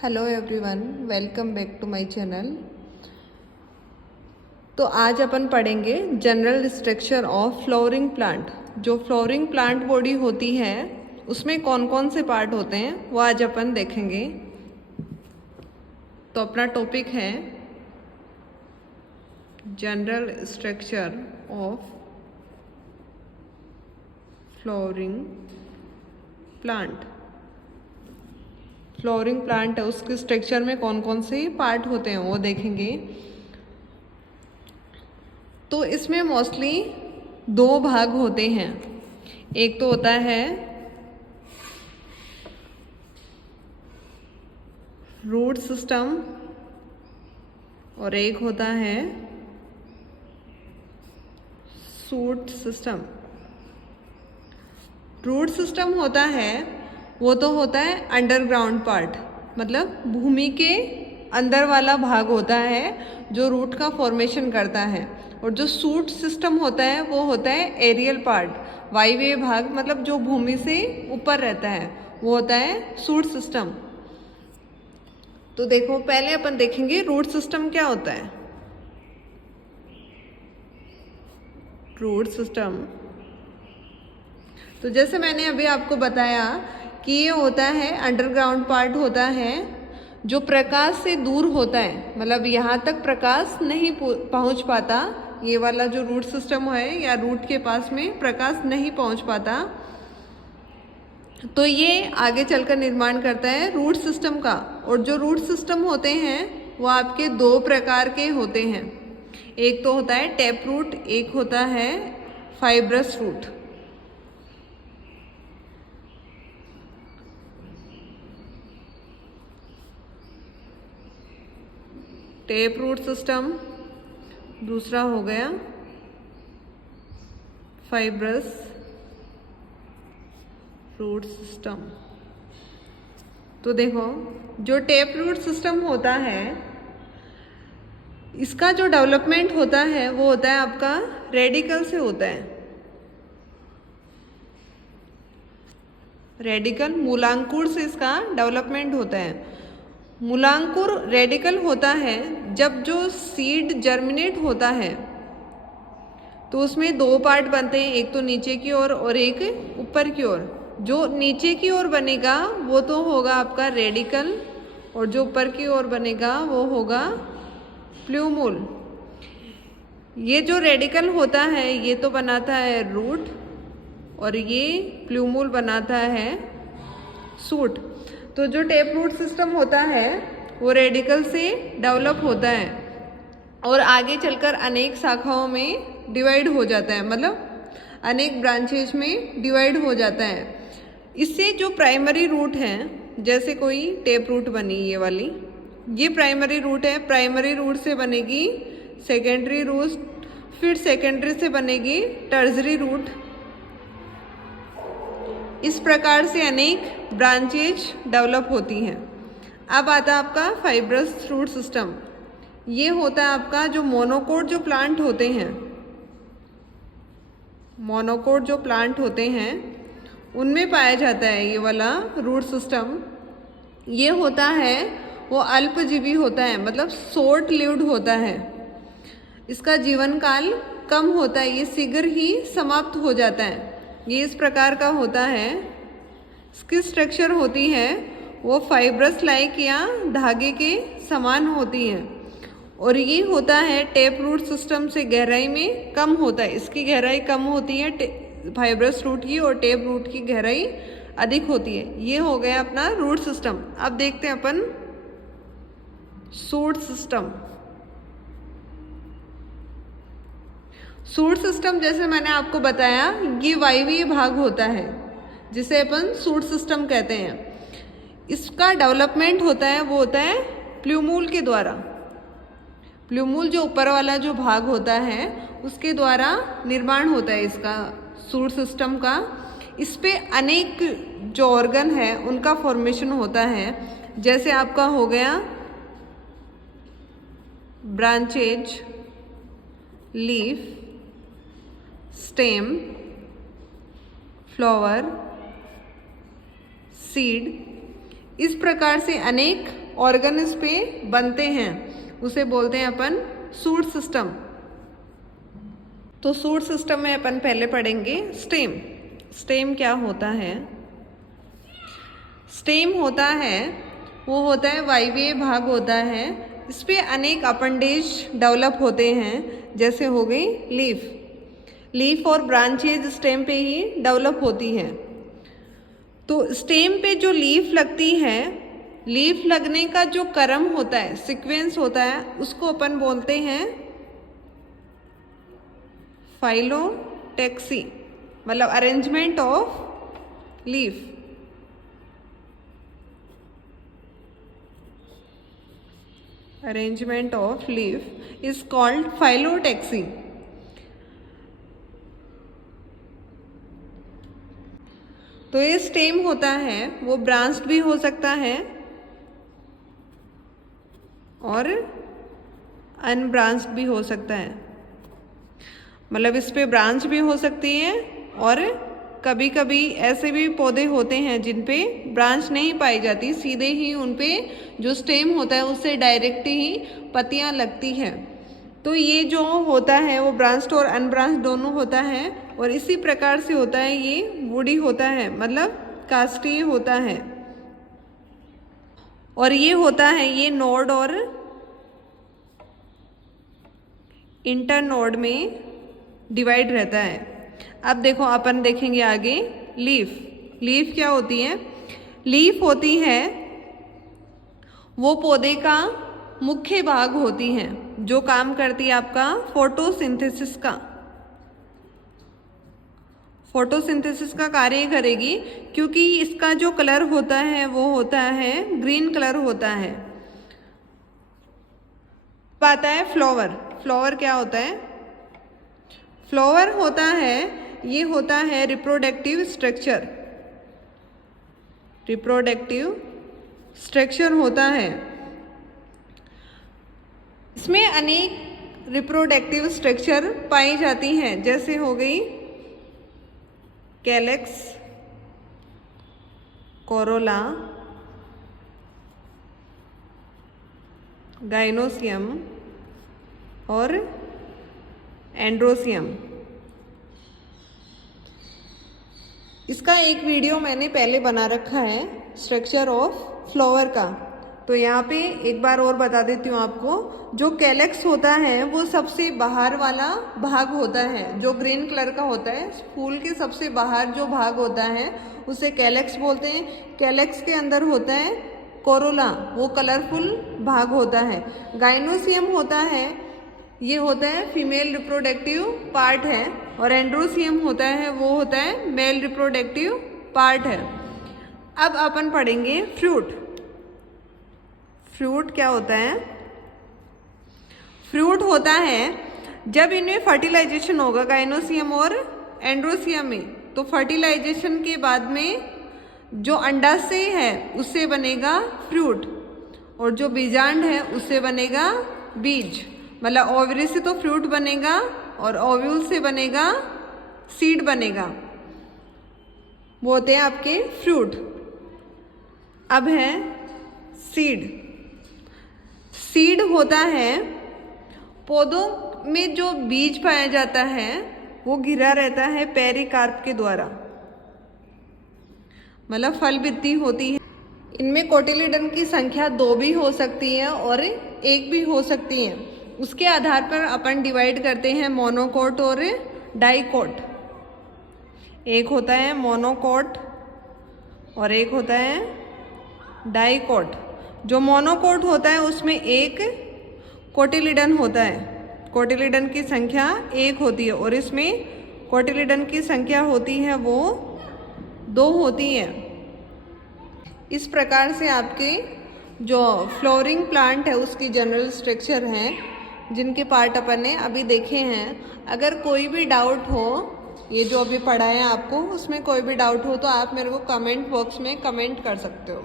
Hello everyone, welcome back to my channel. तो आज अपन पढ़ेंगे general structure of flowering plant. जो फ्लावरिंग प्लांट बॉडी होती है उसमें कौन कौन से पार्ट होते हैं वो आज अपन देखेंगे। तो अपना टॉपिक है general structure of flowering plant. Flowering plant है, उसके स्ट्रक्चर में कौन कौन से पार्ट होते हैं वो देखेंगे। तो इसमें मोस्टली दो भाग होते हैं। एक तो होता है रूट सिस्टम और एक होता है शूट सिस्टम। रूट सिस्टम होता है वो तो होता है अंडरग्राउंड पार्ट, मतलब भूमि के अंदर वाला भाग होता है जो रूट का फॉर्मेशन करता है। और जो शूट सिस्टम होता है वो होता है एरियल पार्ट, वायवीय भाग, मतलब जो भूमि से ऊपर रहता है वो होता है शूट सिस्टम। तो देखो, पहले अपन देखेंगे रूट सिस्टम क्या होता है। रूट सिस्टम तो जैसे मैंने अभी आपको बताया कि ये होता है अंडरग्राउंड पार्ट होता है जो प्रकाश से दूर होता है, मतलब यहाँ तक प्रकाश नहीं पहुँच पाता। ये वाला जो रूट सिस्टम है या रूट के पास में प्रकाश नहीं पहुँच पाता, तो ये आगे चलकर निर्माण करता है रूट सिस्टम का। और जो रूट सिस्टम होते हैं वो आपके दो प्रकार के होते हैं। एक तो होता है टैप रूट, एक होता है fibrous root. Tap root system, दूसरा हो गया फाइब्रस रूट सिस्टम। तो देखो, जो टैप रूट सिस्टम होता है इसका जो डेवलपमेंट होता है वो होता है आपका रेडिकल से होता है। रेडिकल, मूलांकुर से इसका डेवलपमेंट होता है। मूलांकुर रेडिकल होता है जब जो सीड जर्मिनेट होता है तो उसमें दो पार्ट बनते हैं, एक तो नीचे की ओर और एक ऊपर की ओर। जो नीचे की ओर बनेगा वो तो होगा आपका रेडिकल और जो ऊपर की ओर बनेगा वो होगा प्लूमूल। ये जो रेडिकल होता है ये तो बनाता है रूट और ये प्लूमूल बनाता है शूट। तो जो टैप रूट सिस्टम होता है वो रेडिकल से डेवलप होता है और आगे चलकर अनेक शाखाओं में डिवाइड हो जाता है, मतलब अनेक ब्रांचेज में डिवाइड हो जाता है। इससे जो प्राइमरी रूट है, जैसे कोई टैप रूट बनी ये वाली, ये प्राइमरी रूट है। प्राइमरी रूट से बनेगी सेकेंडरी रूट, फिर सेकेंडरी से बनेगी टर्जरी रूट। इस प्रकार से अनेक ब्रांचेज डेवलप होती हैं। अब आता है आपका फाइब्रस रूट सिस्टम। ये होता है आपका जो मोनोकोट जो प्लांट होते हैं, मोनोकोट जो प्लांट होते हैं उनमें पाया जाता है ये वाला रूट सिस्टम। ये होता है वो अल्पजीवी होता है, मतलब शॉर्ट लिव्ड होता है। इसका जीवन काल कम होता है, ये शीघ्र ही समाप्त हो जाता है। ये इस प्रकार का होता है। इसकी स्ट्रक्चर होती है वो फाइब्रस लाइक या धागे के समान होती है और ये होता है टैप रूट सिस्टम से गहराई में कम होता है। इसकी गहराई कम होती है फाइब्रस रूट की और टैप रूट की गहराई अधिक होती है। ये हो गया अपना रूट सिस्टम। अब देखते हैं अपन शूट सिस्टम। शूट सिस्टम जैसे मैंने आपको बताया ये वायवीय भाग होता है जिसे अपन शूट सिस्टम कहते हैं। इसका डेवलपमेंट होता है वो होता है प्लूमूल के द्वारा। प्लूमूल जो ऊपर वाला जो भाग होता है उसके द्वारा निर्माण होता है इसका शूट सिस्टम का। इस पे अनेक जो ऑर्गन है उनका फॉर्मेशन होता है, जैसे आपका हो गया branches, leaf, stem, flower, seed. इस प्रकार से अनेक ऑर्गन्स पे बनते हैं उसे बोलते हैं अपन शूट सिस्टम। तो शूट सिस्टम में अपन पहले पढ़ेंगे स्टेम। स्टेम क्या होता है? स्टेम होता है, वो होता है वायवीय भाग होता है, इस पे अनेक अपेंडेज डेवलप होते हैं, जैसे हो गई लीफ। लीफ और ब्रांचेज स्टेम पे ही डेवलप होती है। तो स्टेम पे जो लीफ लगती है, लीफ लगने का जो क्रम होता है, सीक्वेंस होता है, उसको अपन बोलते हैं फाइलोटैक्सी, मतलब arrangement of leaf. Arrangement of leaf is called phyllotaxy. तो ये स्टेम होता है, वो ब्रांच्ड भी हो सकता है और अनब्रांच्ड भी हो सकता है। मतलब इस पे ब्रांच भी हो सकती है और कभी कभी ऐसे भी पौधे होते हैं जिन पे ब्रांच नहीं पाई जाती, सीधे ही उन पे जो स्टेम होता है उससे डायरेक्ट ही पत्तियां लगती है। तो ये जो होता है वो ब्रांच्ड और अनब्रांच्ड दोनों होता है, और इसी प्रकार से होता है ये वुडी होता है, मतलब काष्ठीय होता है। और ये होता है, ये नोड और इंटरनोड में डिवाइड रहता है। अब देखो अपन देखेंगे आगे लीफ। लीफ क्या होती है? लीफ होती है वो पौधे का मुख्य भाग होती है जो काम करती है आपका फोटोसिंथेसिस का। फोटोसिंथेसिस का कार्य करेगी, क्योंकि इसका जो कलर होता है वो होता है ग्रीन कलर होता है। आता है फ्लावर। फ्लावर क्या होता है? फ्लावर होता है, ये होता है रिप्रोडक्टिव स्ट्रक्चर। रिप्रोडक्टिव स्ट्रक्चर होता है, इसमें अनेक रिप्रोडक्टिव स्ट्रक्चर पाई जाती हैं, जैसे हो गई कैलेक्स, कोरोला, गाइनोसियम और एंड्रोसियम। इसका एक वीडियो मैंने पहले बना रखा है स्ट्रक्चर ऑफ फ्लावर का, तो यहाँ पे एक बार और बता देती हूँ आपको। जो कैलेक्स होता है वो सबसे बाहर वाला भाग होता है, जो ग्रीन कलर का होता है, फूल के सबसे बाहर जो भाग होता है उसे कैलेक्स बोलते हैं। कैलेक्स के अंदर होता है कोरोला, वो कलरफुल भाग होता है। गाइनोसियम होता है, ये होता है फीमेल रिप्रोडक्टिव पार्ट है, और एंड्रोसियम होता है वो होता है मेल रिप्रोडक्टिव पार्ट है। अब अपन पढ़ेंगे फ्रूट। फ्रूट क्या होता है? फ्रूट होता है जब इनमें फर्टिलाइजेशन होगा गाइनोसियम और एंड्रोसियम में, तो फर्टिलाइजेशन के बाद में जो अंडाशय है उससे बनेगा फ्रूट, और जो बीजांड है उससे बनेगा बीज। मतलब ओवरी से तो फ्रूट बनेगा और ओव्यूल से बनेगा सीड बनेगा, वो होते हैं आपके फ्रूट। अब है सीड। सीड होता है पौधों में जो बीज पाया जाता है वो घिरा रहता है पेरिकार्प के द्वारा, मतलब फल भित्ति होती है। इनमें कोटिलिडन की संख्या 2 भी हो सकती है और 1 भी हो सकती है। उसके आधार पर अपन डिवाइड करते हैं मोनोकोट और डाइकोट। एक होता है मोनोकोट और एक होता है डाइकोट। जो मोनोकोट होता है उसमें एक कोटिलिडन होता है, कोटिलिडन की संख्या 1 होती है, और इसमें कोटिलिडन की संख्या होती है वो 2 होती है। इस प्रकार से आपके जो फ्लोरिंग प्लांट है उसकी जनरल स्ट्रक्चर है, जिनके पार्ट अपन ने अभी देखे हैं। अगर कोई भी डाउट हो, ये जो अभी पढ़ा है आपको, उसमें कोई भी डाउट हो तो आप मेरे को कमेंट बॉक्स में कमेंट कर सकते हो।